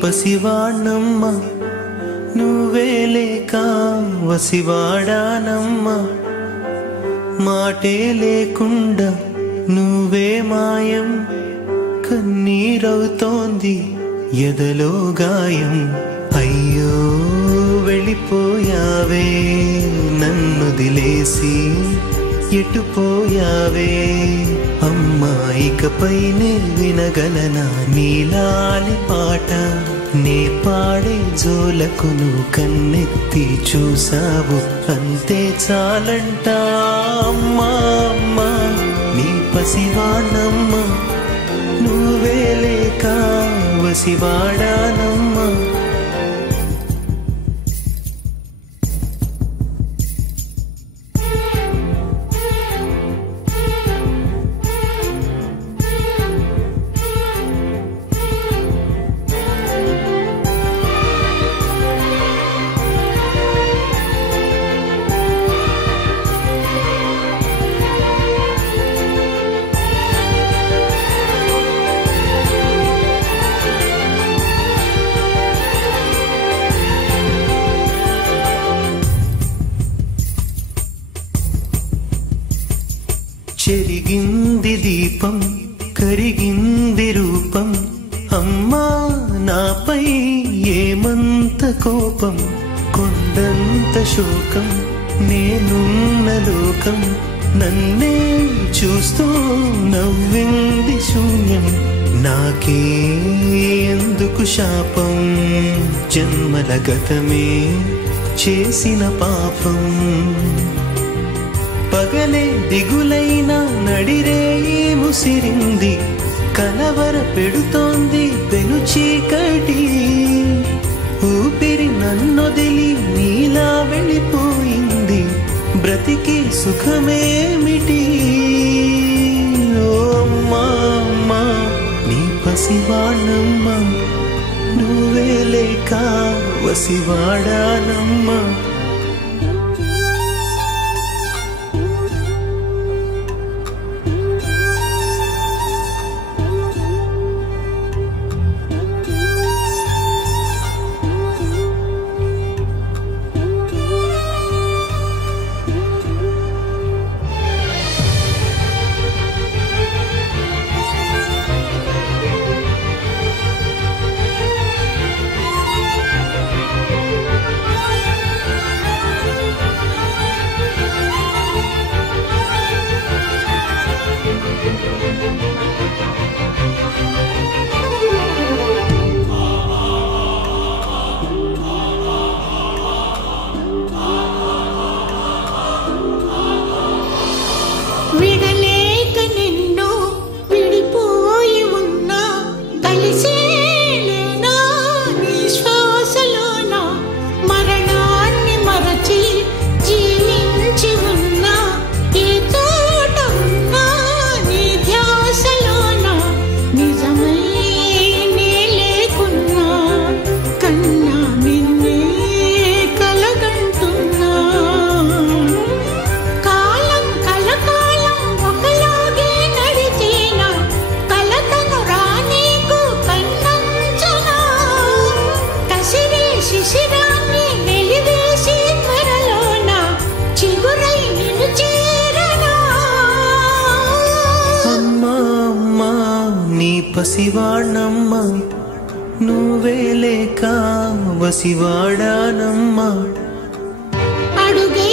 పసివాణ్ణమ్మ నువ్వే లేక వసివాడానమ్మ మాటే లేకుండా నువ్వే మాయం కన్నీరవుతోంది ఎదలో గాయం అయ్యో వెళ్ళిపోయావే నన్నొదిలేసి ఎటుపోయావే అమ్మా ఇకపైనే వినగలనా నీలాలి పాట నే పాడే జోలకు నువ్వు కన్నెత్తి చూసావు అంతే చాలంట అమ్మా అమ్మా నీ పసివాణమ్మ నువ్వే లేక వసివాడానమ్మ చెరిగింది దీపం కరిగింది రూపం అమ్మా నాపై ఏమంత కోపం కొండంత శోకం నేనున్న లోకం నన్నే చూస్తూ నవ్వింది శూన్యం నాకే ఎందుకు శాపం జన్మల గతమే చేసిన పాపం పగలే దిగులైన నడిరేయి ముసిరింది కలవర పెడుతోంది పెను చీకటి ఊపిరి నన్నొదిలి నీలా వెళ్ళిపోయింది బ్రతికి సుఖమేమిటి ఓ అమ్మా అమ్మా నీ పసివాణమ్మ నువ్వే లేక వసివాడానమ్మ విడలేక నిన్ను విడిపోయి ఉన్నా కలిసేలేనా నీ శ్వాసలోన మరణాన్ని మరచి జీవించి ఉన్నా ఏ తోట ఉన్నా నీ ధ్యాసలోన నిజమై నే లేకున్నా కన్నా నిన్నే కలగంటున్నా కాలం కలకాలం ఒకలాగే నడిచేనా కలతను రానీకు కన్నంచనా కసిరే శిశిరాన్ని వెలివేసి త్వరలోన చిగురై నిన్ను చేరనా అమ్మా అమ్మా నీ పసివాణమ్మ నువ్వే లేక వసివాడానమ్మ అడుగై